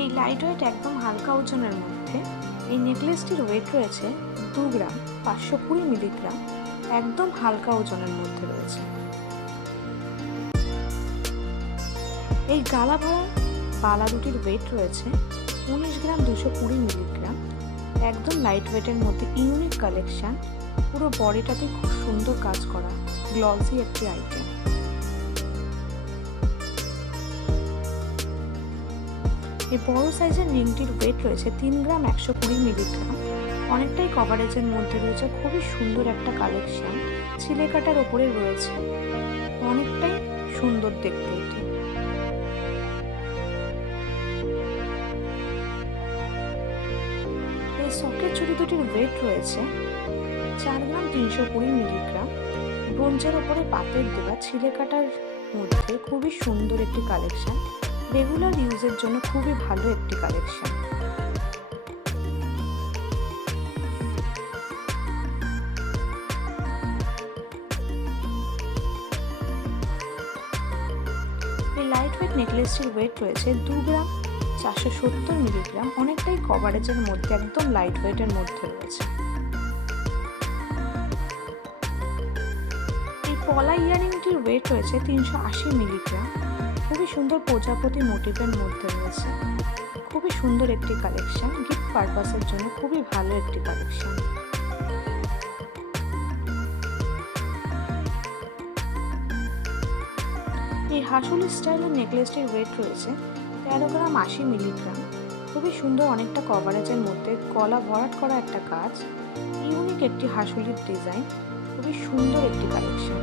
এই light weight একদম হালকা ওজনের মধ্যে এই নেকলেসটির ওয়েট রয়েছে 2 গ্রাম 520 মিলিগ্রাম, একদম হালকা ওজনের মধ্যে রয়েছে। এই গালা ভরা বালা দুটির ওয়েট রয়েছে 19 গ্রাম 220 মিলিগ্রাম, একদম লাইট ওয়েটের মধ্যে ইউনিক কালেকশন। পুরো বডিটাতে খুব সুন্দর কাজ করা গ্লসি একটি আইটেম। এই বড় সাইজের রিংটির ওয়েট রয়েছে 3 গ্রাম 120 মিলিগ্রাম, অনেকটাই কভারেজের মধ্যে রয়েছে। খুবই সুন্দর একটা কালেকশন, ছিলে কাটার ওপরে রয়েছে, অনেকটাই সুন্দর দেখতে এটি। এই সকেট চুড়ি দুটির ওয়েট রয়েছে 4 গ্রাম 320 মিলিগ্রাম, ব্রোঞ্জের ওপরে পাতের দেওয়া ছিলে কাটার মধ্যে খুবই সুন্দর একটি কালেকশন, রেগুলার ইউজের জন্য খুবই ভালো একটি কালেকশন। এই লাইট ওয়েট নেকলেসটির ওয়েট রয়েছে 2 গ্রাম 470 মিলিগ্রাম, অনেকটাই কভারেজের মধ্যে, একদম লাইট ওয়েটের মধ্যে রয়েছে। এই পলা ইয়ারিংটির ওয়েট রয়েছে 380 মিলিগ্রাম, খুবই সুন্দর প্রজাপতি মোটিভের মধ্যে রয়েছে। খুবই সুন্দর একটি কালেকশন, গিফট পারপাসের জন্য খুবই ভালো একটি কালেকশন। এই হাসুলি স্টাইলের নেকলেসটির ওয়েট রয়েছে 13 গ্রাম 80 মিলিগ্রাম, খুবই সুন্দর, অনেকটা কভারেজের মধ্যে গলা ভরাট করা একটা কাজ, ইউনিক একটি হাসুলির ডিজাইন, খুবই সুন্দর একটি কালেকশন।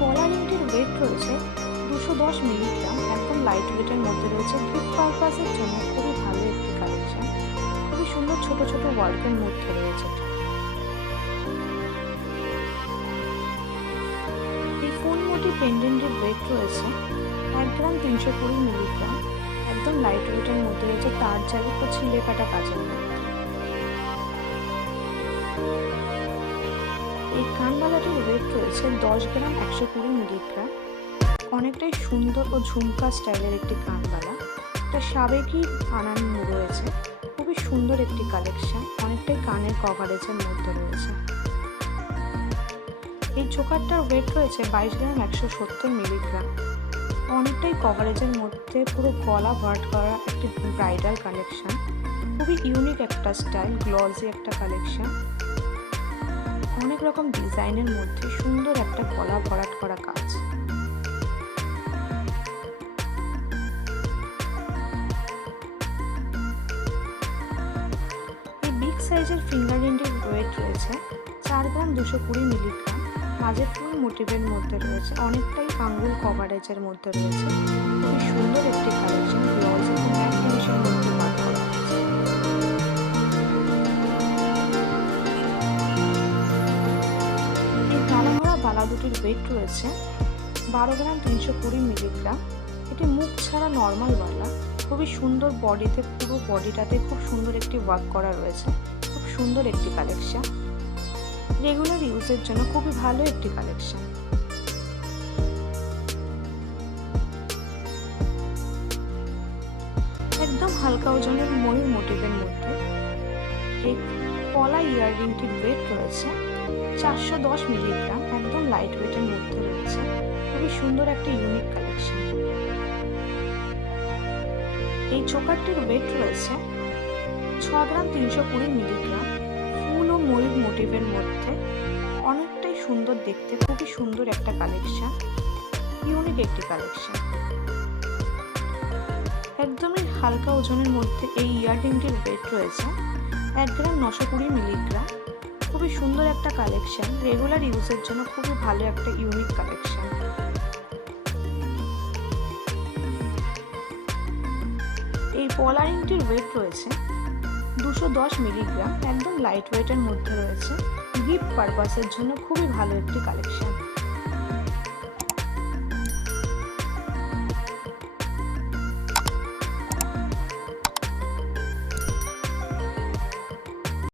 পলা রিংটির ওয়েট রয়েছে 210 মিলিগ্রাম, একদম লাইট ওয়েটের মধ্যে রয়েছে। গিফট পারপাসের জন্য খুবই ভালো একটি কালেকশন, খুবই সুন্দর ছোট ছোট ওয়ার্কের মধ্যে রয়েছে। এই ফোন মোটি পেন্ডেন্টের ওয়েট রয়েছে 1 গ্রাম 320 মিলিগ্রাম, একদম লাইট ওয়েটের মধ্যে রয়েছে, তার জায়গায় তো ছিলে কাটা কাজের মধ্যে। এই কানবালাটির ওয়েট রয়েছে 10 গ্রাম 120 মিলিগ্রাম, অনেকটাই সুন্দর ও ঝুমকা স্টাইলের একটি কানবালা, এটা সাবেকি বানানো রয়েছে। খুবই সুন্দর একটি কালেকশন, অনেকটাই কানের কভারেজের মধ্যে রয়েছে। এই চোকারটার ওয়েট রয়েছে 22 গ্রাম 170 মিলিগ্রাম, অনেকটাই কভারেজের মধ্যে, পুরো গলা ভরাট করা একটি ব্রাইডাল কালেকশন, খুবই ইউনিক একটা স্টাইল, গ্লসি একটা কালেকশন, অনেক রকম ডিজাইনের মধ্যে সুন্দর একটা গলা ভরাট করা কাজ। এই বিগ সাইজের ফিঙ্গার রিংটির ওয়েট রয়েছে 4 গ্রাম 220 মিলিগ্রাম, মাঝে ফুল মোটিভের মধ্যে রয়েছে, অনেকটাই আঙ্গুল কভারেজের মধ্যে রয়েছে। খুবই সুন্দর একটি কালেকশন, গ্লসি এবং ম্যাট ফিনিশের মধ্যে ওয়ার্ক করা হয়েছে। বালা দুটির ওয়েট রয়েছে 12 গ্রাম 320 মিলিগ্রাম, এটি মুখ ছাড়া নর্মাল বালা, খুবই সুন্দর, বডিতে পুরো বডিটাতে খুব সুন্দর একটি ওয়ার্ক করা রয়েছে, খুব সুন্দর একটি কালেকশন, রেগুলার ইউজের জন্য খুবই ভালো একটি কালেকশন। একদম হালকা ওজনের ময়ূর মোটিভের মধ্যে এই পলা ইয়াররিংটির ওয়েট রয়েছে 410 মিলিগ্রাম, একদম লাইট ওয়েটের মধ্যে রয়েছে, খুবই সুন্দর একটা ইউনিক কালেকশন। এই চোকারটির ওয়েট রয়েছে 6 গ্রাম 320 মিলিগ্রাম, ফুল ও ময়ূর মোটিভের মধ্যে, অনেকটাই সুন্দর দেখতে, খুবই সুন্দর একটা কালেকশন, ইউনিক একটি কালেকশন। একদমই হালকা ওজনের মধ্যে এই ইয়াররিংটির ওয়েট রয়েছে 1 গ্রাম 920 মিলিগ্রাম, খুবই সুন্দর একটা কালেকশন, রেগুলার ইউজের জন্য খুবই ভালো একটা ইউনিক কালেকশন। এই পলা রিংটির ওয়েট রয়েছে 210 মিলিগ্রাম, একদম লাইট ওয়েটের মধ্যে রয়েছে, গিফট পারপাসের জন্য খুবই ভালো একটি কালেকশন।